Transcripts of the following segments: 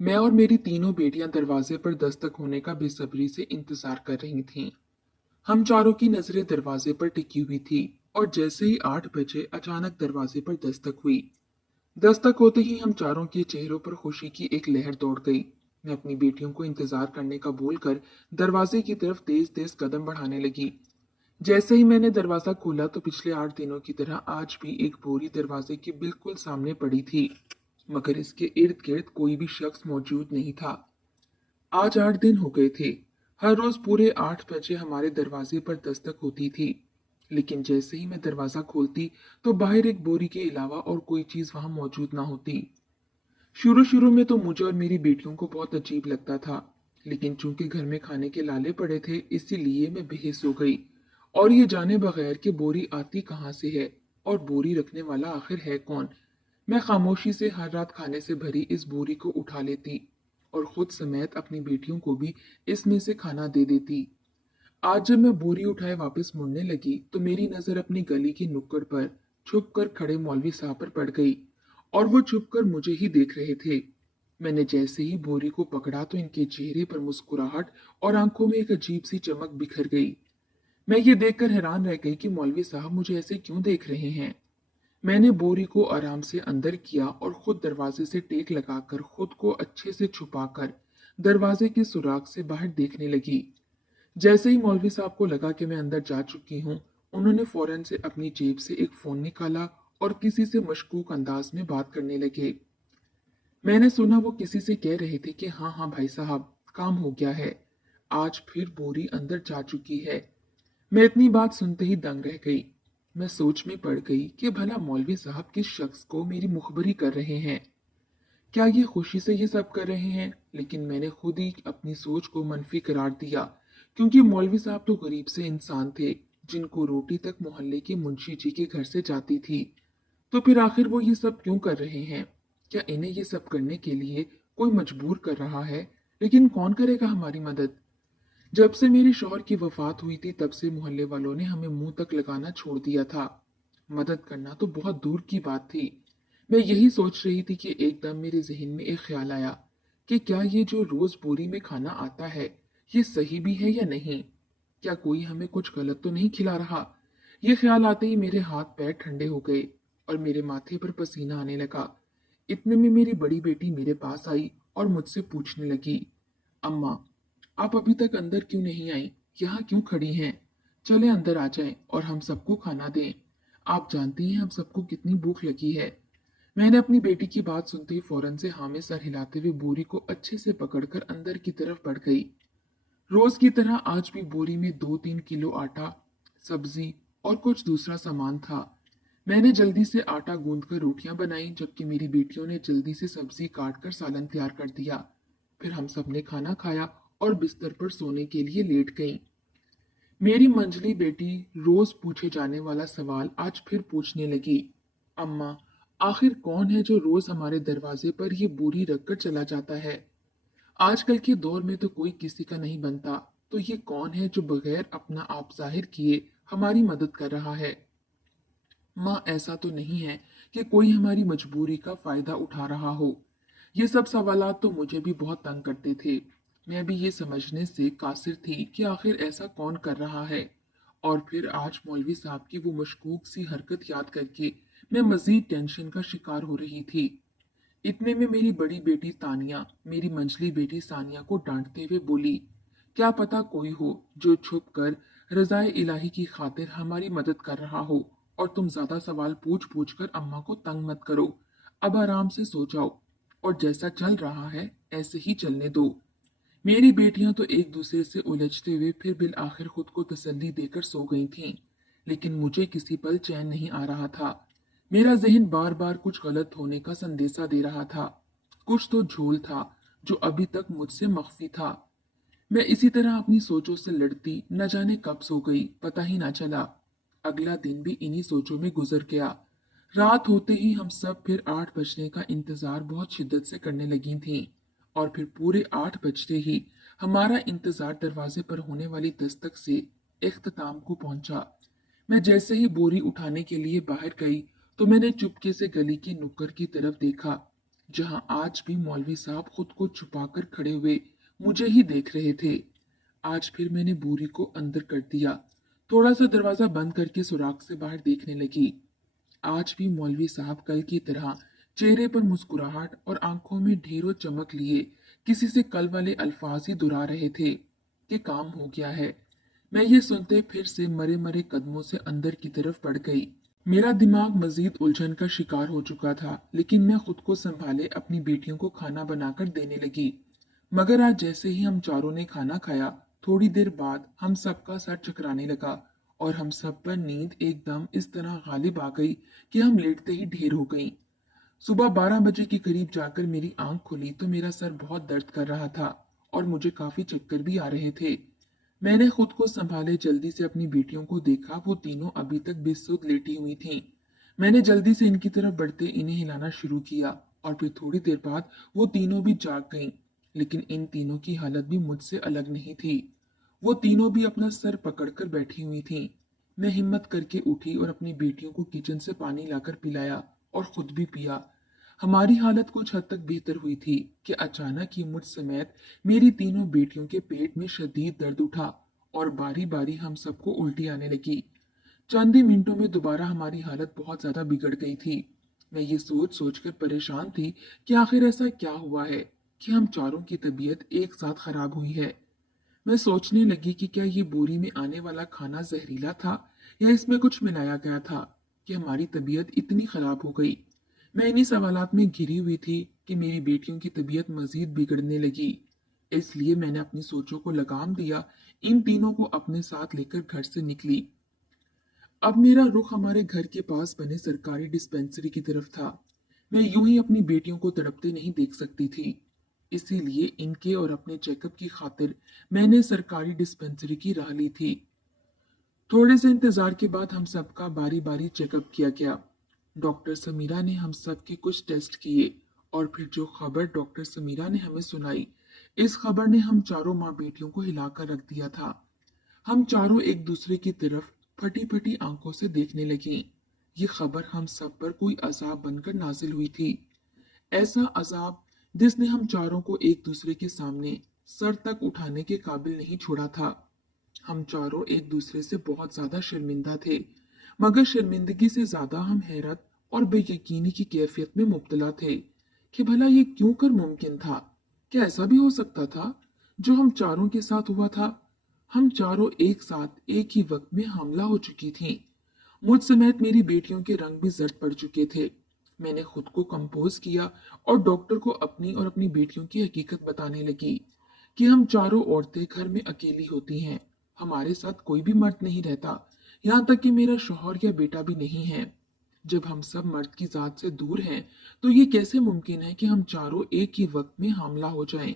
मैं और मेरी तीनों बेटियां दरवाजे पर दस्तक होने का बेसब्री से इंतजार कर रही थीं। हम चारों की नजरें दरवाजे पर टिकी हुई थी और जैसे ही 8 बजे अचानक दरवाजे पर दस्तक हुई। दस्तक होते ही हम चारों के चेहरों पर खुशी की एक लहर दौड़ गई। मैं अपनी बेटियों को इंतजार करने का बोलकर दरवाजे की तरफ तेज तेज कदम बढ़ाने लगी। जैसे ही मैंने दरवाजा खोला तो पिछले 8 दिनों की तरह आज भी एक बोरी दरवाजे के बिल्कुल सामने पड़ी थी, मगर इसके इर्द गिर्द कोई भी शख्स मौजूद नहीं था। आज 8 दिन हो गए थे। हर रोज पूरे 8 बजे हमारे दरवाजे पर दस्तक होती थी, लेकिन जैसे ही मैं दरवाजा खोलती तो बाहर एक बोरी के अलावा और कोई चीज वहां मौजूद ना होती। शुरू शुरू में तो मुझे और मेरी बेटियों को बहुत अजीब लगता था, लेकिन चूंकि घर में खाने के लाले पड़े थे इसीलिए मैं बेहिस हो गई और ये जाने बगैर कि बोरी आती कहाँ से है और बोरी रखने वाला आखिर है कौन। मैं खामोशी से हर रात खाने से भरी इस बोरी को उठा लेती और खुद समेत अपनी बेटियों को भी इसमें से खाना दे देती। आज जब मैं बोरी उठाए वापस मुड़ने लगी तो मेरी नजर अपनी गली की नुक्कड़ पर छुप कर खड़े मौलवी साहब पर पड़ गई और वो छुप कर मुझे ही देख रहे थे। मैंने जैसे ही बोरी को पकड़ा तो इनके चेहरे पर मुस्कुराहट और आंखों में एक अजीब सी चमक बिखर गई। मैं ये देखकर हैरान रह गई कि मौलवी साहब मुझे ऐसे क्यों देख रहे हैं। मैंने बोरी को आराम से अंदर किया और खुद दरवाजे से टेक लगाकर खुद को अच्छे से छुपाकर दरवाजे के सुराख से बाहर देखने लगी। जैसे ही मौलवी साहब को लगा कि मैं अंदर जा चुकी हूँ, उन्होंने फौरन से अपनी जेब से एक फोन निकाला और किसी से मशकूक अंदाज में बात करने लगे। मैंने सुना वो किसी से कह रहे थे कि हाँ हाँ भाई साहब, काम हो गया है, आज फिर बोरी अंदर जा चुकी है। मैं इतनी बात सुनते ही दंग रह गई। मैं सोच में पड़ गई कि भला मौलवी साहब किस शख्स को मेरी मुखबरी कर रहे हैं। क्या ये खुशी से ये सब कर रहे हैं? लेकिन मैंने खुद ही अपनी सोच को मनफी करार दिया, क्योंकि मौलवी साहब तो गरीब से इंसान थे जिनको रोटी तक मोहल्ले के मुंशी जी के घर से जाती थी। तो फिर आखिर वो ये सब क्यों कर रहे हैं? क्या इन्हें ये सब करने के लिए कोई मजबूर कर रहा है? लेकिन कौन करेगा हमारी मदद? जब से मेरे शौहर की वफात हुई थी तब से मोहल्ले वालों ने हमें मुंह तक लगाना छोड़ दिया था। मदद करना तो बहुत दूर की बात थी। मैं यही सोच रही थी कि एकदम मेरे जहन में एक ख्याल आया कि क्या ये जो रोज बोरी में खाना आता है ये सही भी है या नहीं। क्या कोई हमें कुछ गलत तो नहीं खिला रहा। ये ख्याल आते ही मेरे हाथ पैर ठंडे हो गए और मेरे माथे पर पसीना आने लगा। इतने में मेरी बड़ी बेटी मेरे पास आई और मुझसे पूछने लगी, अम्मा, आप अभी तक अंदर क्यों नहीं आई? यहाँ क्यों खड़ी हैं? चले अंदर आ जाएं और हम सबको खाना दें। आप जानती हैं हम सबको कितनी भूख लगी है। मैंने अपनी बेटी की बात सुनते ही फौरन से हाँ में सर हिलाते हुए बोरी को अच्छे से पकड़कर अंदर की तरफ बढ़ गई। रोज की तरह आज भी बोरी में 2-3 किलो आटा, सब्जी और कुछ दूसरा सामान था। मैंने जल्दी से आटा गूंद कर रोटियां बनाई जबकि मेरी बेटियों ने जल्दी से सब्जी काट कर सालन तैयार कर दिया। फिर हम सब ने खाना खाया और बिस्तर पर सोने के लिए लेट गईं। मेरी मंझली बेटी रोज पूछे जाने वाला सवाल आज फिर पूछने लगी, अम्मा, आखिर कौन है जो रोज हमारे दरवाजे पर ये बोरी रखकर चला जाता है? आजकल के दौर में तो कोई किसी का नहीं बनता, तो ये कौन है जो बगैर अपना आप जाहिर किए हमारी मदद कर रहा है? माँ, ऐसा तो नहीं है कि कोई हमारी मजबूरी का फायदा उठा रहा हो। ये सब सवालात तो मुझे भी बहुत तंग करते थे। मैं भी ये समझने से कासिर थी कि आखिर ऐसा कौन कर रहा है। और फिर आज मौलवी साहब की वो मशकूक सी हरकत याद करके मैं मजीद टेंशन का शिकार हो रही थी। इतने में मेरी बड़ी बेटी तानिया मेरी मंझली बेटी सानिया को डांटते हुए बोली, क्या पता कोई हो जो छुप कर रजाए इलाही की खातिर हमारी मदद कर रहा हो और तुम ज्यादा सवाल पूछ पूछ कर अम्मा को तंग मत करो। अब आराम से सो जाओ और जैसा चल रहा है ऐसे ही चलने दो। मेरी बेटियां तो एक दूसरे से उलझते हुए फिर बिल आखिर खुद को तसल्ली देकर सो गई थीं, लेकिन मुझे किसी पल चैन नहीं आ रहा था। मेरा जहन बार बार कुछ गलत होने का संदेशा दे रहा था। कुछ तो झोल था जो अभी तक मुझसे मख्फी था। मैं इसी तरह अपनी सोचों से लड़ती न जाने कब सो गई पता ही ना चला। अगला दिन भी इन्हीं सोचों में गुजर गया। रात होते ही हम सब फिर 8 बजने का इंतजार बहुत शिद्दत से करने लगी थीं और फिर पूरे 8 बजते ही हमारा इंतजार दरवाजे पर होने वाली दस्तक से इख्तिताम को पहुंचा। मैं जैसे ही बोरी उठाने के लिए बाहर गई तो मैंने चुपके से गली की नुक्कड़ की तरफ देखा। जहां आज भी मौलवी साहब खुद को छुपाकर खड़े हुए मुझे ही देख रहे थे। आज फिर मैंने बोरी को अंदर कर दिया, थोड़ा सा दरवाजा बंद करके सुराख से बाहर देखने लगी। आज भी मौलवी साहब कल की तरह चेहरे पर मुस्कुराहट और आंखों में ढेरों चमक लिए किसी से कल वाले अल्फाज ही दुहरा रहे थे कि काम हो गया है। मैं ये सुनते फिर से मरे मरे कदमों से अंदर की तरफ बढ़ गई। मेरा दिमाग मजीद उलझन का शिकार हो चुका था, लेकिन मैं खुद को संभाले अपनी बेटियों को खाना बनाकर देने लगी। मगर आज जैसे ही हम चारों ने खाना खाया, थोड़ी देर बाद हम सबका सर चकराने लगा और हम सब पर नींद एकदम इस तरह गालिब आ गई कि हम लेटते ही ढेर हो गईं। सुबह 12 बजे के करीब जाकर मेरी आंख खुली तो मेरा सर बहुत दर्द कर रहा था और मुझे काफी चक्कर भी आ रहे थे। मैंने खुद को संभाले जल्दी से अपनी बेटियों को देखा, वो तीनों अभी तक बेसुध लेटी हुई थीं। मैंने जल्दी से इनकी तरफ बढ़ते इन्हें हिलाना शुरू किया और फिर थोड़ी देर बाद वो तीनों भी जाग गईं। लेकिन इन तीनों की हालत भी मुझसे अलग नहीं थी। वो तीनों भी अपना सर पकड़कर बैठी हुई थीं। मैं हिम्मत करके उठी और अपनी बेटियों को किचन से पानी लाकर पिलाया और खुद भी पिया। हमारी हालत कुछ हद तक बेहतर हुई थी कि अचानक ही मुझ समेत मेरी तीनों बेटियों के पेट में शदीद दर्द उठा और बारी बारी हम सबको उल्टी आने लगी। चंद ही मिनटों में दोबारा हमारी हालत बहुत ज्यादा बिगड़ गई थी। मैं ये सोच सोचकर परेशान थी कि आखिर ऐसा क्या हुआ है कि हम चारों की तबीयत एक साथ खराब हुई है। मैं सोचने लगी कि क्या ये बोरी में आने वाला खाना जहरीला था या इसमें कुछ मिलाया गया था कि हमारी तबीयत इतनी खराब हो गई। मैं इन्हीं सवालात में घिरी हुई थी कि मेरी बेटियों की तबीयत मजीद बिगड़ने लगी। इसलिए मैंने अपनी सोचों को लगाम दिया, इन तीनों को अपने साथ लेकर घर से निकली। अब मेरा रुख हमारे घर के पास बने सरकारी डिस्पेंसरी की तरफ था। मैं यूं ही अपनी बेटियों को तड़पते नहीं देख सकती थी, इसीलिए इनके और अपने चेकअप की खातिर मैंने सरकारी डिस्पेंसरी की राह ली थी। थोड़े से इंतजार के बाद हम सबका बारी बारी चेकअप किया गया। डॉक्टर समीरा ने हम सब के कुछ टेस्ट किए और फिर जो खबर डॉक्टर समीरा ने हमें सुनाई, इस खबर ने हम चारों माँ बेटियों को हिलाकर रख दिया था। हम चारों एक दूसरे की तरफ फटी फटी आंखों से देखने लगे। ये खबर हम सब पर कोई अजाब बनकर नाजिल हुई थी, ऐसा अजाब जिसने हम चारों को एक दूसरे के सामने सर तक उठाने के काबिल नहीं छोड़ा था। हम चारों एक दूसरे से बहुत ज्यादा शर्मिंदा थे, मगर शर्मिंदगी से ज्यादा हम हैरत और बेयकीनी की कैफियत में मुब्तला थे कि भला ये क्यों कर मुमकिन था। क्या ऐसा भी हो सकता था जो हम चारों के साथ हुआ था? हम चारों एक साथ एक ही वक्त में हमला हो चुकी थीं। मुझ समेत मेरी बेटियों के रंग भी जर्द पड़ चुके थे। मैंने खुद को कंपोज किया और डॉक्टर को अपनी और अपनी बेटियों की हकीकत बताने लगी कि हम चारों औरतें घर में अकेली होती हैं, हमारे साथ कोई भी मर्द नहीं रहता, यहाँ तक कि मेरा शौहर या बेटा भी नहीं है। जब हम सब मर्द की जात से दूर हैं, तो ये कैसे मुमकिन है कि हम चारों एक ही वक्त में हमला हो जाएं?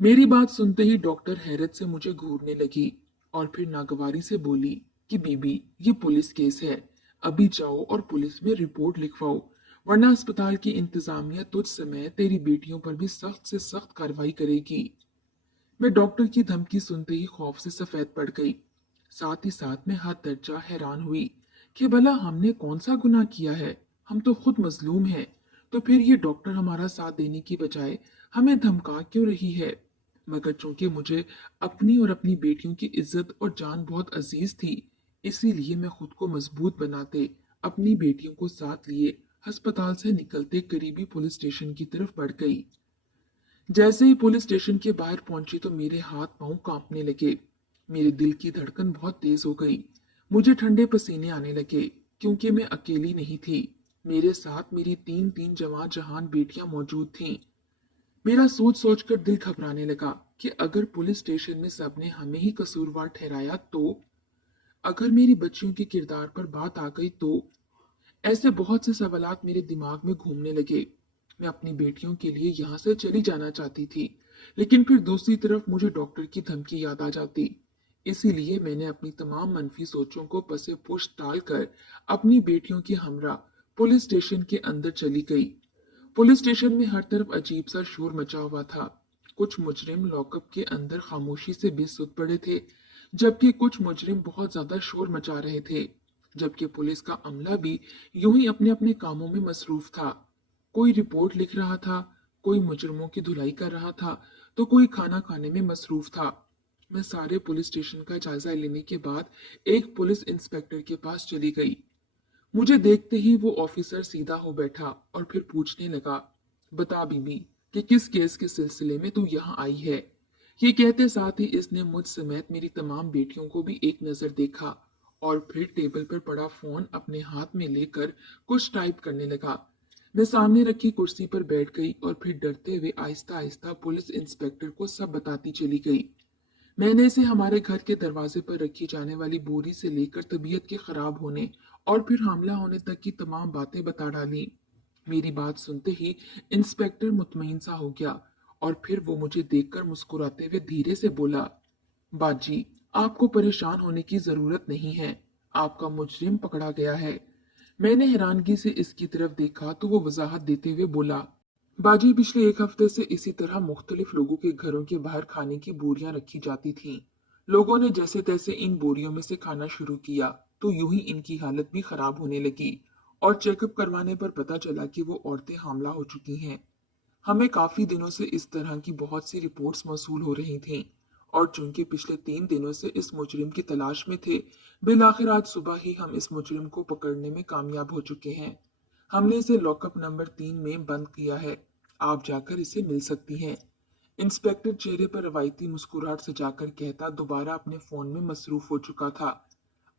मेरी बात सुनते ही डॉक्टर हैरत से मुझे घूरने लगी और फिर नागवारी से बोली कि बीबी, ये पुलिस केस है, अभी जाओ और पुलिस में रिपोर्ट लिखवाओ, वरना अस्पताल की इंतजामिया तुझ समेत तेरी बेटियों पर भी सख्त से सख्त कार्रवाई करेगी। मैं डॉक्टर की धमकी सुनते ही खौफ से सफेद पड़ गई। साथ ही साथ में हद दर्जा हैरान हुई कि भला हमने कौन सा गुनाह किया है। हम तो खुद मजलूम हैं, तो फिर ये डॉक्टर हमारा साथ देने की बजाय हमें धमका क्यों रही है? मगर चूंकि मुझे अपनी और अपनी बेटियों की इज्जत और जान बहुत अजीज थी, इसीलिए मैं खुद को मजबूत बनाते अपनी बेटियों को साथ लिए अस्पताल से निकलते करीबी पुलिस स्टेशन की तरफ बढ़ गई। जैसे ही पुलिस स्टेशन के बाहर पहुंची तो मेरे हाथ पांव कांपने लगे। मेरे दिल की धड़कन बहुत तेज हो गई। मुझे ठंडे पसीने आने लगे क्योंकि मैं अकेली नहीं थी। मेरे साथ मेरी तीन तीन जवान जहान बेटियां मौजूद थीं। मेरा सोच सोच कर दिल घबराने लगा कि अगर पुलिस स्टेशन में सबने हमें ही कसूरवार ठहराया तो, अगर मेरी बच्चियों के किरदार पर बात आ गई तो, ऐसे बहुत से सवालात मेरे दिमाग में घूमने लगे। मैं अपनी बेटियों के लिए यहाँ से चली जाना चाहती थी, लेकिन फिर दूसरी तरफ मुझे डॉक्टर की धमकी याद आ जाती। इसीलिए मैंने अपनी तमाम मनफी सोचों को पसे पुश डालकर अपनी बेटियों के हमरा पुलिस स्टेशन के अंदर चली गई। पुलिस स्टेशन में हर तरफ अजीब सा शोर मचा हुआ था। कुछ मुजरिम लॉकअप के अंदर खामोशी से बेसुध पड़े थे, जबकि कुछ मुजरिम बहुत ज्यादा शोर मचा रहे थे, जबकि पुलिस का अमला भी यूं ही अपने अपने कामों में मसरूफ था। कोई रिपोर्ट लिख रहा था, कोई मुजरिमों की धुलाई कर रहा था, तो कोई खाना खाने में मसरूफ था। मैं सारे पुलिस स्टेशन का जायजा लेने के बाद एक पुलिस इंस्पेक्टर के पास चली गई। मुझे देखते ही वो ऑफिसर सीधा हो बैठा और फिर पूछने लगा, बता बीबी कि किस केस के सिलसिले में तू यहाँ आई है। ये कहते साथ ही इसने मुझ समेत मेरी तमाम बेटियों को भी एक नजर देखा और फिर टेबल पर पड़ा फोन अपने हाथ में लेकर कुछ टाइप करने लगा। मैं सामने रखी कुर्सी पर बैठ गई और फिर डरते हुए आहिस्ता आहिस्ता पुलिस इंस्पेक्टर को सब बताती चली गई। मैंने इसे हमारे घर के दरवाजे पर रखी जाने वाली बोरी से लेकर तबीयत के खराब होने और फिर हमला होने तक की तमाम बातें बता डाली। मेरी बात सुनते ही इंस्पेक्टर मुतमईन सा हो गया और फिर वो मुझे देखकर मुस्कुराते हुए धीरे से बोला, बाजी, आपको परेशान होने की जरूरत नहीं है, आपका मुजरिम पकड़ा गया है। मैंने हैरानगी से इसकी तरफ देखा तो वो वजाहत देते हुए बोला, बाजी, पिछले एक हफ्ते से इसी तरह मुख्तलिफ लोगों के घरों के बाहर खाने की बोरियां रखी जाती थीं। लोगों ने जैसे तैसे इन बोरियों में से खाना शुरू किया तो यूं ही इनकी हालत भी खराब होने लगी और चेकअप करवाने पर पता चला कि वो औरतें हामला हो चुकी हैं। हमें काफी दिनों से इस तरह की बहुत सी रिपोर्ट्स मौसूल हो रही थीं और चूंकि पिछले 3 दिनों से इस मुजरिम की तलाश में थे, बिलाखिर आज सुबह ही हम इस मुजरिम को पकड़ने में कामयाब हो चुके हैं। हमने इसे लॉकअप नंबर 3 में बंद किया है। आप जाकर इसे मिल सकती हैं। इंस्पेक्टर चेहरे पर रवायती मुस्कुराहट सजाकर कहता दोबारा अपने फोन में मसरूफ हो चुका था।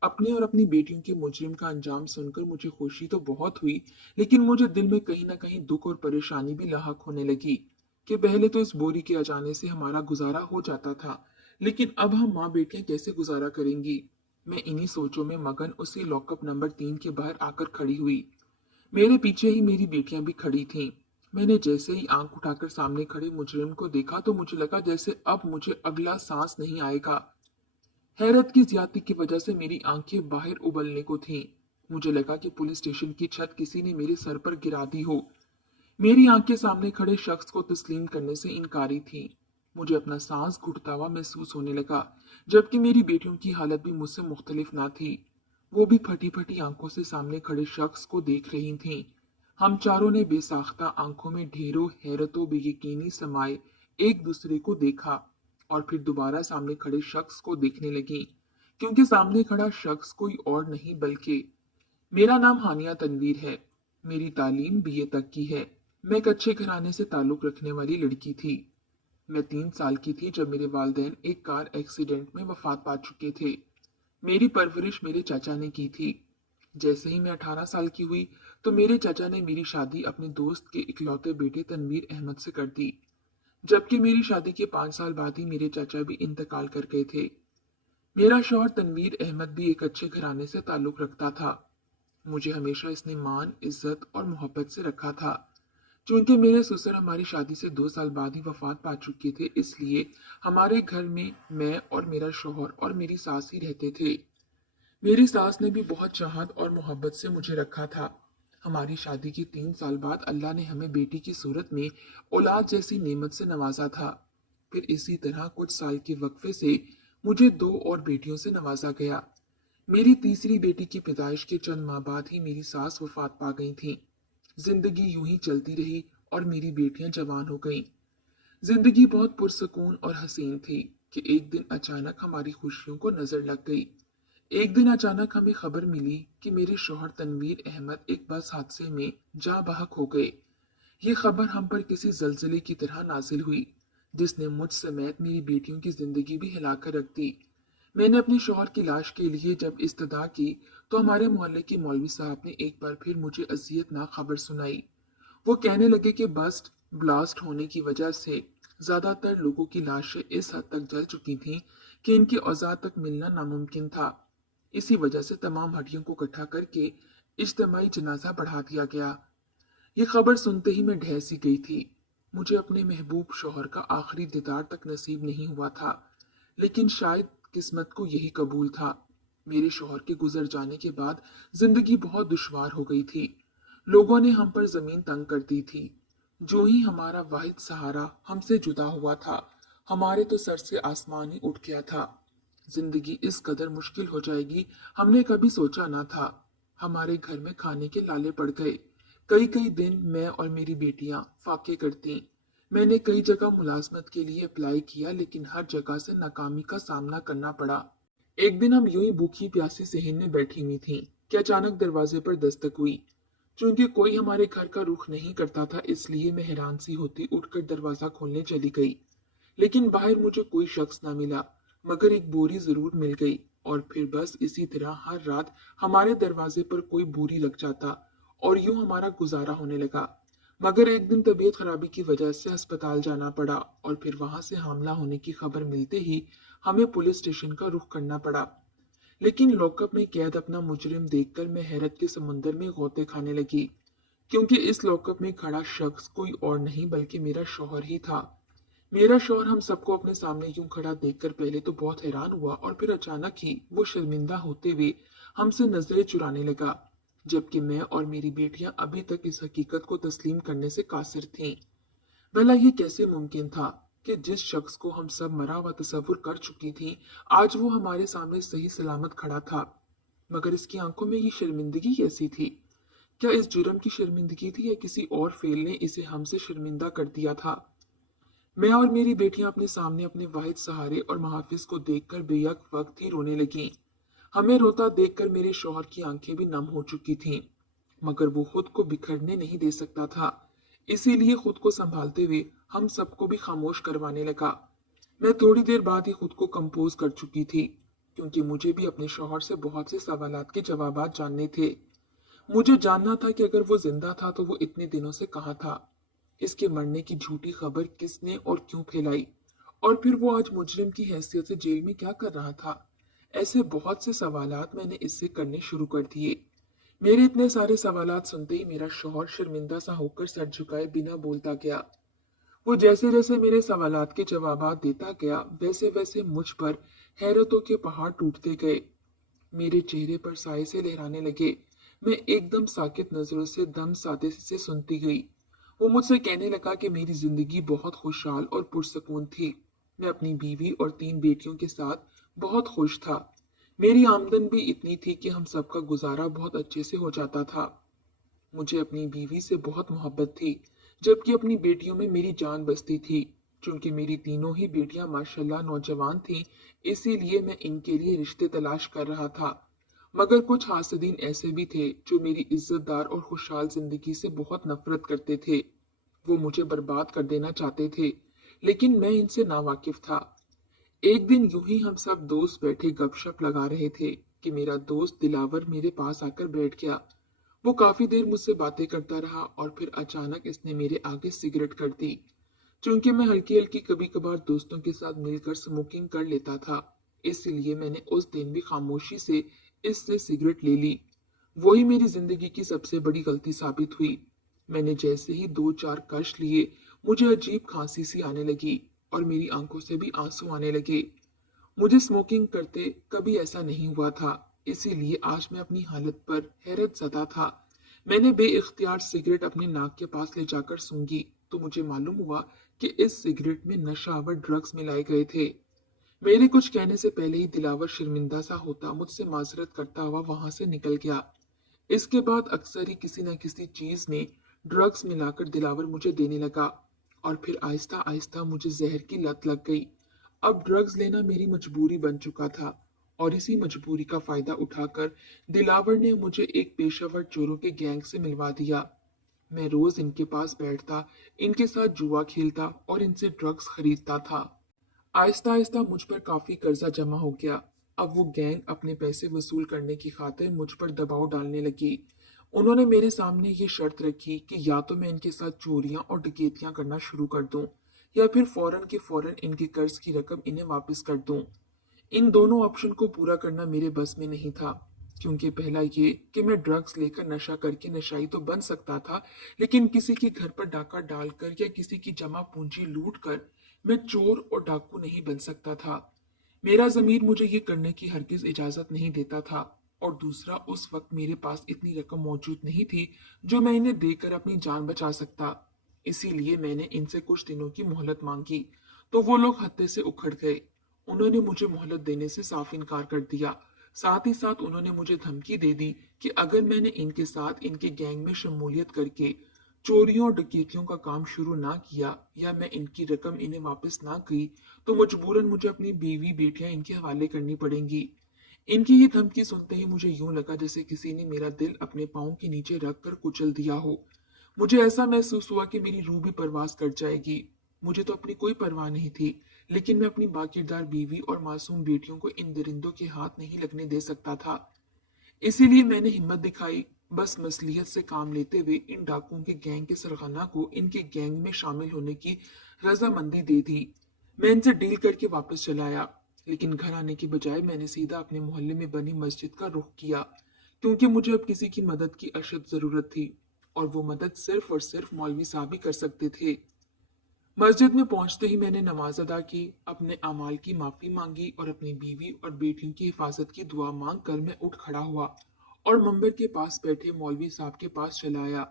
अपने और अपनी बेटियों के मुजरिम का अंजाम सुनकर मुझे खुशी तो बहुत हुई, लेकिन मुझे दिल में कहीं ना कहीं दुख और परेशानी भी लाहक होने लगी कि पहले तो इस बोरी के आ जाने से हमारा गुजारा हो जाता था, लेकिन अब हम माँ बेटियां कैसे गुजारा करेंगी। मैं इन्हीं सोचों में मगन उसी लॉकअप नंबर 3 के बाहर आकर खड़ी हुई। मेरे पीछे ही मेरी बेटियां भी खड़ी थीं। मैंने जैसे ही आंख उठाकर सामने खड़े मुजरिम को देखा तो मुझे लगा जैसे अब मुझे अगला सांस नहीं आएगा। हैरत की ज्यादती की वजह से मेरी आंखें बाहर उबलने को थीं। मुझे लगा कि पुलिस स्टेशन की छत किसी ने मेरे सर पर गिरा दी हो। मेरी आंखें सामने खड़े शख्स को तस्लीम करने से इनकारी थीं। मुझे अपना सांस घुटता हुआ महसूस होने लगा, जबकि मेरी बेटियों की हालत भी मुझसे मुख्तलिफ ना थी। वो भी फटी फटी आंखों से सामने खड़े शख्स को देख रही थीं। हम चारों ने बेसाख्ता आंखों में ढेरों हैरतों बेयकीनी समाये एक दूसरे को देखा और फिर दोबारा सामने खड़े शख्स को देखने लगी, क्योंकि सामने खड़ा शख्स कोई और नहीं बल्कि मेरा नाम हानिया तनवीर है। मेरी तालीम बीए तक की है। मैं एक अच्छे घराने से ताल्लुक रखने वाली लड़की थी। मैं 3 साल की थी जब मेरे वालिदैन एक कार एक्सीडेंट में वफात पा चुके थे। मेरी परवरिश मेरे चाचा ने की थी। जैसे ही मैं 18 साल की हुई तो मेरे चाचा ने मेरी शादी अपने दोस्त के इकलौते बेटे तनवीर अहमद से कर दी, जबकि मेरी शादी के 5 साल बाद ही मेरे चाचा भी इंतकाल कर गए थे। मेरा शौहर तनवीर अहमद भी एक अच्छे घराने से ताल्लुक रखता था। मुझे हमेशा इसने मान, इज्जत और मोहब्बत से रखा था। चूंकि मेरे ससुर हमारी शादी से 2 साल बाद ही वफात पा चुके थे, इसलिए हमारे घर में मैं और मेरा शौहर और मेरी सास ही रहते थे। मेरी सास ने भी बहुत चाहत और मोहब्बत से मुझे रखा था। हमारी शादी के 3 साल बाद अल्लाह ने हमें बेटी की सूरत में औलाद जैसी नेमत से नवाजा था। फिर इसी तरह कुछ साल के वक्फे से मुझे 2 और बेटियों से नवाजा गया। मेरी तीसरी बेटी की पैदाइश के चंद माह बाद ही मेरी सास वफात पा गई थी। जिंदगी यूं ही चलती रही और मेरी बेटियां जवान हो गईं। जिंदगी बहुत पुरसकून और हसीन थी कि एक दिन अचानक हमारी खुशियों को नजर लग गई। एक दिन अचानक हमें खबर मिली कि मेरे शौहर तनवीर अहमद एक बस हादसे में जा बहक हो गए। ये खबर हम पर किसी जलजले की तरह नाजिल हुई, जिसने मुझ समेत मेरी बेटियों की जिंदगी भी हिलाकर रख दी। मैंने अपने शौहर की लाश के लिए जब इस्तदा की तो हमारे मोहल्ले के मौलवी साहब ने एक बार फिर मुझे अजियतनाक खबर सुनाई। वो कहने लगे कि बस्ट ब्लास्ट होने की वजह से ज्यादातर लोगों की लाशें इस हद तक जल चुकी थीं कि इनके औजार तक मिलना नामुमकिन था। इसी वजह से तमाम हड्डियों को इकट्ठा करके इज्तिमाई जनाजा बढ़ा दिया गया। ये खबर सुनते ही मैं ढह सी गई थी। मुझे अपने महबूब शौहर का आखिरी दीदार तक नसीब नहीं हुआ था, लेकिन शायद किस्मत को यही कबूल था। मेरे शौहर के गुजर जाने के बाद जिंदगी बहुत दुश्वार हो गई थी। लोगों ने हम पर जमीन तंग कर दी थी। जो ही हमारा वाहिद सहारा हमसे जुदा हुआ था, हमारे तो सर से आसमान ही उठ गया था। जिंदगी इस कदर मुश्किल हो जाएगी हमने कभी सोचा ना था। हमारे घर में खाने के लाले पड़ गए। कई कई दिन मैं और मेरी बेटियां फाके करती। मैंने कई जगह मुलाजमत के लिए अप्लाई किया लेकिन हर जगह से नाकामी का सामना करना पड़ा। एक दिन हम यूं ही भूखी प्यासी सहन में बैठी हुई थीं कि अचानक दरवाजे पर दस्तक हुई। चूंकि कोई हमारे घर का रुख नहीं करता था इसलिए मैं हैरान सी होती उठकर दरवाजा खोलने चली गई। लेकिन बाहर मुझे कोई शख्स ना मिला, मगर एक बोरी जरूर मिल गई। और फिर बस इसी तरह हर रात हमारे दरवाजे पर कोई बोरी लग जाता और यूं हमारा गुजारा होने लगा। मगर एक दिन तबीयत खराबी की वजह से अस्पताल जाना पड़ा और फिर वहां से हमला होने की खबर मिलते ही हमें पुलिस स्टेशन का रुख करना पड़ा। लेकिन लॉकअप में कैद अपना मुजरिम देखकर मैं हैरत के समुंदर में गोते खाने लगी, क्योंकि इस लॉकअप में खड़ा शख्स कोई और नहीं बल्कि मेरा शौहर ही था। मेरा शौहर हम सबको अपने सामने यूं खड़ा देखकर पहले तो बहुत हैरान हुआ और फिर अचानक ही वो शर्मिंदा होते हुए हमसे नजरें चुराने लगा, जबकि मैं और मेरी बेटियां अभी तक इस हकीकत को तस्लीम करने से कासिर थीं। भला ये कैसे मुमकिन था कि जिस शख्स को हम सब मरा हुआ तस्वुर कर चुकी थीं, आज वो हमारे सामने सही सलामत खड़ा था। मगर इसकी आंखों में ये शर्मिंदगी कैसी थी? क्या इस जुर्म की शर्मिंदगी थी या किसी और फेल ने इसे हमसे शर्मिंदा कर दिया था? मैं और मेरी बेटियां अपने सामने अपने वाहिद सहारे और मुहाफिज को देखकर बेयक वक्त ही रोने लगीं। हमें रोता देखकर मेरे शौहर की आंखें भी नम हो चुकी थीं, मगर वो खुद को बिखरने नहीं दे सकता था। इसीलिए खुद को संभालते हुए हम सबको भी खामोश करवाने लगा। मैं थोड़ी देर बाद ही खुद को कंपोज कर चुकी थी, क्योंकि मुझे भी अपने शौहर से बहुत से सवालात के जवाबात जानने थे। मुझे जानना था कि अगर वो जिंदा था तो वो इतने दिनों से कहाँ था, इसके मरने की झूठी खबर किसने और क्यों फैलाई, और फिर वो आज मुजरिम की हैसियत से जेल में क्या कर रहा था। ऐसे बहुत से सवालात मैंने इससे करने शुरू कर दिए। मेरे इतने सारे सवालात सुनते ही मेरा शौहर शर्मिंदा सा होकर सर झुकाए बिना बोलता गया। वो जैसे जैसे मेरे सवालात के जवाबात देता गया वैसे वैसे मुझ पर हैरतों के पहाड़ टूटते गए। मेरे चेहरे पर साए से लहराने लगे। मैं एकदम साकित नजरों से दम साधे से सुनती गई। वो मुझसे कहने लगा कि मेरी जिंदगी बहुत खुशहाल और पुरसकून थी। मैं अपनी बीवी और 3 बेटियों के साथ बहुत खुश था। मेरी आमदन भी इतनी थी कि हम सबका गुजारा बहुत अच्छे से हो जाता था। मुझे अपनी बीवी से बहुत मोहब्बत थी, जबकि अपनी बेटियों में मेरी जान बसती थी। चूंकि मेरी तीनों ही बेटियां माशाल्लाह नौजवान थीं, इसीलिए मैं इनके लिए रिश्ते तलाश कर रहा था। मगर कुछ हासदीन ऐसे भी थे जो मेरी इज्जतदार और खुशहाल जिंदगी से बहुत नफरत करते थे। वो मुझे बर्बाद कर देना चाहते थे, लेकिन मैं इनसे नावाकिफ था। एक दिन यूं ही हम सब दोस्त बैठे गपशप लगा रहे थे कि मेरा दोस्त दिलावर मेरे पास आकर बैठ गया। वो काफी देर मुझसे बातें करता रहा और फिर अचानक इसने मेरे आगे सिगरेट कर दी। चूंकि मैं हल्की हल्की कभी कभार दोस्तों के साथ मिलकर स्मोकिंग कर लेता था, इसलिए मैंने उस दिन भी खामोशी से इससे सिगरेट ले ली। वही मेरी जिंदगी की सबसे बड़ी गलती साबित हुई। मैंने जैसे ही 2-4 कश लिए, मुझे अजीब खांसी सी आने लगी और मेरी आंखों से भी आंसू आने लगे। मुझे स्मोकिंग करते कभी ऐसा नहीं हुआ था, इसीलिए आज मैं अपनी हालत पर हैरत ज़दा था। मैंने बेइख्तियार सिगरेट अपने नाक के पास ले जाकर सूंघी तो मुझे मालूम हुआ कि इस सिगरेट में नशावर ड्रग्स मिलाए गए थे। मेरे कुछ कहने से पहले ही दिलावर शर्मिंदा सा होता मुझसे माजरत करता हुआ वहां से निकल गया। इसके बाद अक्सर ही किसी न किसी चीज में ड्रग्स मिलाकर दिलावर मुझे देने लगा और फिर आहिस्ता आहिस्ता मुझे जहर की लत लग गई। अब ड्रग्स लेना मेरी मजबूरी बन चुका था और इसी मजबूरी का फायदा उठाकर दिलावर ने मुझे एक पेशावर चोरों के गैंग से मिलवा दिया। मैं रोज इनके पास बैठता, इनके साथ जुआ खेलता और इनसे ड्रग्स खरीदता था। आहिस्ता आहिस्ता मुझ पर काफी कर्जा जमा हो गया। अब वो गैंग अपने पैसे वसूल करने की खातिर मुझ पर दबाव डालने लगी। उन्होंने मेरे सामने ये शर्त रखी कि या तो मैं इनके साथ चोरियां और डकैतियां करना शुरू कर दूं या फिर फौरन के फौरन इनके कर्ज की रकम इन्हें वापस कर दूं। इन दोनों ऑप्शन को पूरा करना मेरे बस में नहीं था, क्योंकि पहला ये कि मैं ड्रग्स लेकर नशा करके नशाई तो बन सकता था, लेकिन किसी के घर पर डाका डालकर या किसी की जमा पूंजी लूट कर मैं चोर और डाकू नहीं बन सकता था। मेरा जमीर मुझे ये करने की हरगिज इजाजत नहीं देता था। और दूसरा, उस वक्त मेरे पास इतनी रकम मौजूद नहीं थी जो मैं इन्हें देकर अपनी जान बचा सकता। इसीलिए मैंने इनसे कुछ दिनों की मोहलत मांगी, तो वो लोग हत्थे से उखड़ गए। उन्होंने मुझे मोहलत देने से साफ इनकार कर दिया। साथ ही साथ उन्होंने मुझे धमकी दे दी कि अगर मैंने इनके साथ इनके गैंग में शमूलियत करके चोरियों और डकैतियों का काम शुरू ना किया या मैं इनकी रकम इन्हें वापस ना की तो मजबूरन मुझे अपनी बीवी बेटियां इनके हवाले करनी पड़ेंगी। इनकी ये धमकी सुनते ही मुझे यूं लगा जैसे किसी ने मेरा दिल अपने पांव के नीचे रखकर कुचल दिया हो। मुझे ऐसा महसूस हुआ कि मेरी रूह भी परवास कर जाएगी। मुझे तो अपनी कोई परवाह नहीं थी, लेकिन मैं अपनी बाकिरदार बीवी और मासूम बेटियों को इन दरिंदों के हाथ नहीं लगने दे सकता था। इसीलिए मैंने हिम्मत दिखाई, बस मसलियत से काम लेते हुए इन डाकुओं के गैंग के सरगना को इनके गैंग में शामिल होने की रजामंदी दे दी। मैं इनसे डील करके वापस चला आया, लेकिन घर आने के बजाय मैंने सीधा अपने मोहल्ले में बनी मस्जिद का रुख किया, क्योंकि मुझे अब किसी की मदद की अशद जरूरत थी और वो मदद सिर्फ और सिर्फ मौलवी साहब ही कर सकते थे। मस्जिद में पहुंचते ही मैंने नमाज अदा की, अपने अमाल की माफी मांगी और अपनी बीवी और बेटियों की हिफाजत की दुआ मांग कर मैं उठ खड़ा हुआ और मंबर के पास बैठे मौलवी साहब के पास चला आया।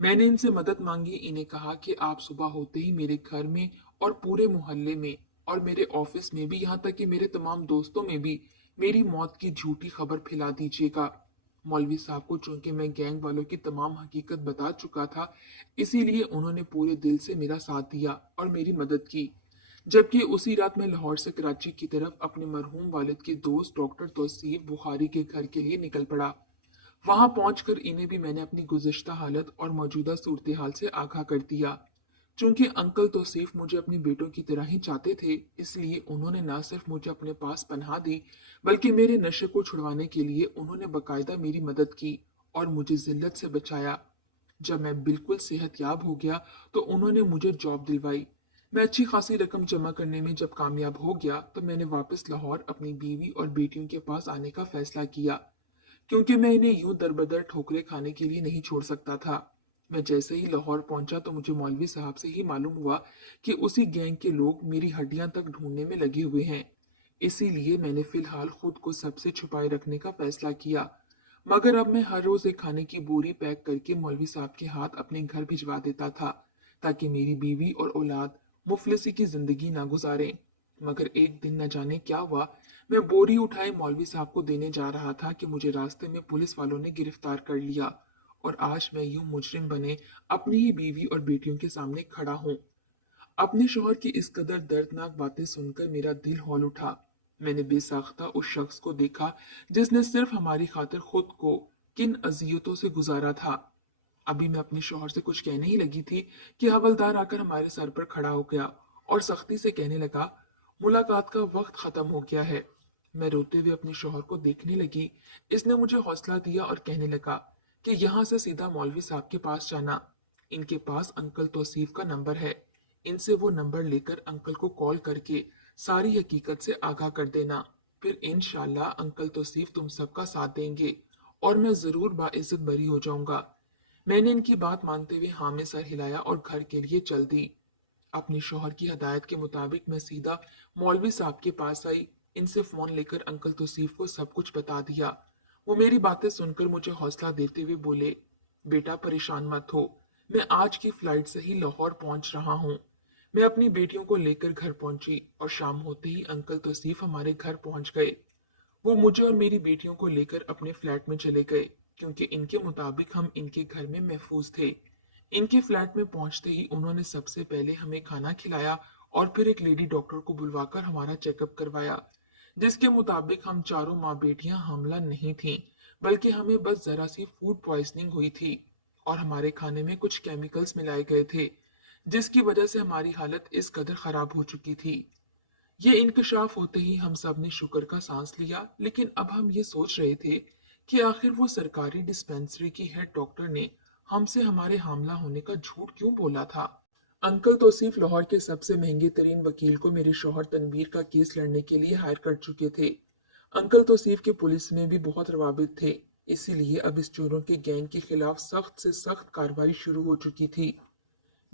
मैंने इनसे मदद मांगी, इन्हें कहा कि आप सुबह होते ही मेरे घर में और पूरे मोहल्ले में और मेरे ऑफिस में भी, यहाँ तक कि मेरे तमाम दोस्तों में भी मेरी मौत की झूठी खबर फैला दीजिएगा। मौलवी साहब को चूंकि मैं गैंग वालों की तमाम हकीकत बता चुका था, इसीलिए उन्होंने पूरे दिल से मेरा साथ दिया और मेरी मदद की। जबकि उसी रात मैं लाहौर से कराची की तरफ अपने मरहूम वालिद के दोस्त डॉक्टर तौसीफ बुखारी के घर के लिए निकल पड़ा। वहां पहुंचकर इन्हें भी मैंने अपनी गुज़िश्ता हालत और मौजूदा सूरत हाल से आगाह कर दिया। चूंकि अंकल तौसीफ मुझे अपने बेटों की तरह ही चाहते थे, इसलिए उन्होंने न सिर्फ मुझे अपने पास पनाह दी, बल्कि मेरे नशे को छुड़वाने के लिए उन्होंने बकायदा मेरी मदद की और मुझे जिल्लत से बचाया। जब मैं बिल्कुल सेहतयाब हो गया तो उन्होंने मुझे जॉब दिलवाई। मैं अच्छी खासी रकम जमा करने में जब कामयाब हो गया तो मैंने वापस लाहौर अपनी बीवी और बेटियों के पास आने का फैसला किया, क्योंकि मैं इन्हें यूं दरबदर ठोकरे खाने के लिए नहीं छोड़ सकता था। मैं जैसे ही लाहौर पहुंचा तो मुझे मौलवी साहब से ही मालूम हुआ कि उसी गैंग के लोग मेरी हड्डियां तक ढूंढने में लगे हुए हैं। इसीलिए मैंने फिलहाल खुद को सबसे छुपाए रखने का फैसला किया, मगर अब मैं हर रोज एक खाने की बोरी पैक करके मौलवी साहब के हाथ अपने घर भिजवा देता था, ताकि मेरी बीवी और औलाद मुफलिसी की जिंदगी ना गुजारें। मगर एक दिन न जाने क्या हुआ, मैं बोरी उठाए मौलवी साहब को देने जा रहा था कि मुझे रास्ते में पुलिस वालों ने गिरफ्तार कर लिया और आज मैं यूं मुजरिम बने अपनी ही बीवी और बेटियों के सामने खड़ा हूं। अपने शौहर की इस कदर दर्दनाक बातें सुनकर मेरा दिल हौल उठा। मैंने बेसाख्ता उस शख्स को देखा जिसने सिर्फ हमारी खातिर खुद को किन अजियतों से गुजारा था। अभी मैं अपने शौहर से कुछ कहने ही लगी थी कि हवलदार आकर हमारे सर पर खड़ा हो गया और सख्ती से कहने लगा, मुलाकात का वक्त खत्म हो गया है। मैं रोते हुए अपने शौहर को देखने लगी। इसने मुझे हौसला दिया और कहने लगा कि यहाँ से सीधा मौलवी साहब के पास जाना, इनके पास अंकल तौसीफ का नंबर है, इनसे वो नंबर लेकर अंकल को कॉल करके सारी हकीकत से आगाह कर देना, फिर इंशाल्लाह अंकल तौसीफ तुम सबका साथ देंगे और मैं जरूर बाइज्जत बरी हो जाऊंगा। मैंने इनकी बात मानते हुए हाँ में सर हिलाया और घर के लिए चल दी। अपने शौहर की हदायत के मुताबिक मैं सीधा मौलवी साहब के पास आई। इनसे फोन लेकर अंकल तौसीफ को सब कुछ बता दिया। वो मेरी बातें सुनकर मुझे हौसला देते हुए बोले, बेटा परेशान मत हो, मैं आज की फ्लाइट से ही लाहौर पहुंच रहा हूँ। मैं अपनी बेटियों को लेकर घर पहुंची और शाम होते ही अंकल तौसीफ हमारे घर पहुंच गए। वो मुझे और मेरी बेटियों को लेकर अपने फ्लैट में चले गए, क्योंकि इनके मुताबिक हम इनके घर में महफूज थे। इनके फ्लैट में पहुंचते ही उन्होंने सबसे पहले हमें खाना खिलाया और फिर एक लेडी डॉक्टर को बुलवाकर हमारा चेकअप करवाया, जिसके मुताबिक हम चारों माँ बेटियां हमला नहीं थीं, बल्कि हमें बस जरा सी फूड पॉइजनिंग हुई थी और हमारे खाने में कुछ केमिकल्स मिलाए गए थे, जिसकी वजह से हमारी हालत इस कदर खराब हो चुकी थी। ये इंकशाफ होते ही हम सब ने शुक्र का सांस लिया, लेकिन अब हम ये सोच रहे थे कि आखिर वो सरकारी डिस्पेंसरी की हेड डॉक्टर ने हमसे हमारे हमला होने का झूठ क्यों बोला था। अंकल तौसीफ लाहौर के सबसे महंगे तरीन वकील को मेरे शौहर तनवीर का केस लड़ने के लिए हायर कर चुके थे। अंकल तौसीफ के पुलिस में भी बहुत रवाबित थे, इसीलिए अब इस चोरों के गैंग के खिलाफ सख्त से सख्त कार्रवाई शुरू हो चुकी थी।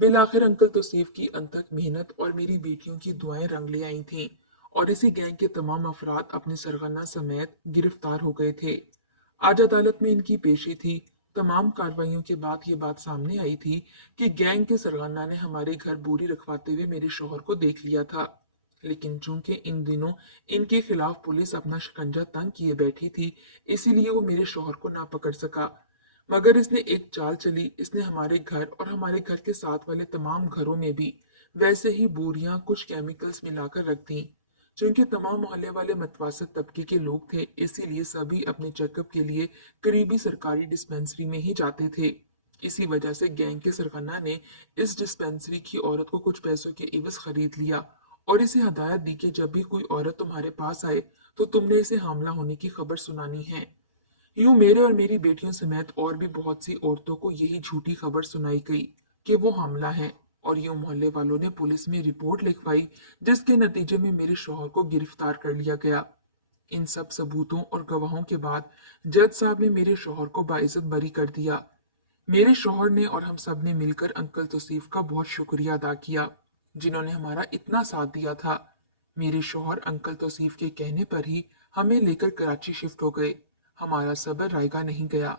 बिलाखिर अंकल तौसीफ की अनथक मेहनत और मेरी बेटियों की दुआएं रंग ले आई थीं और इसी गैंग के तमाम अफराद अपने सरगना समेत गिरफ्तार हो गए थे। आज अदालत में इनकी पेशी थी। तमाम कार्रवाइयों के बाद ये बात सामने आई थी कि गैंग के सरगना ने हमारे घर बोरी रखवाते हुए मेरे शौहर को देख लिया था। लेकिन चूंकि इन दिनों इनके खिलाफ पुलिस अपना शिकंजा तंग किए बैठी थी, इसीलिए वो मेरे शौहर को ना पकड़ सका। मगर इसने एक चाल चली, इसने हमारे घर और हमारे घर के साथ वाले तमाम घरों में भी वैसे ही बोरियां कुछ केमिकल्स मिलाकर रख दी। चूंकि तमाम मोहल्ले वाले मतवासत तबके के लोग थे, इसीलिए सभी अपने चेकअप के लिए करीबी सरकारी डिस्पेंसरी में ही जाते थे। इसी वजह से गैंग के सरगना ने इस डिस्पेंसरी की औरत को कुछ पैसों के इवज खरीद लिया और इसे हदायत दी कि जब भी कोई औरत तुम्हारे पास आए तो तुमने इसे हामला होने की खबर सुनानी है। यूं मेरे और मेरी बेटियों समेत और भी बहुत सी औरतों को यही झूठी खबर सुनाई गई कि वो हामला है, और यूं मोहल्ले वालों ने पुलिस में रिपोर्ट लिखवाई, जिसके नतीजे में मेरे शौहर को गिरफ्तार कर लिया गया। इन सब सबूतों और गवाहों के बाद जज साहब ने मेरे शौहर को बाइज्जत बरी कर दिया। मेरे शौहर ने और हम सब ने मिलकर अंकल तौसीफ का बहुत शुक्रिया अदा किया, जिन्होंने हमारा इतना साथ दिया था। मेरे शौहर अंकल तौसीफ के कहने पर ही हमें लेकर कराची शिफ्ट हो गए। हमारा सब्र रायगा नहीं गया।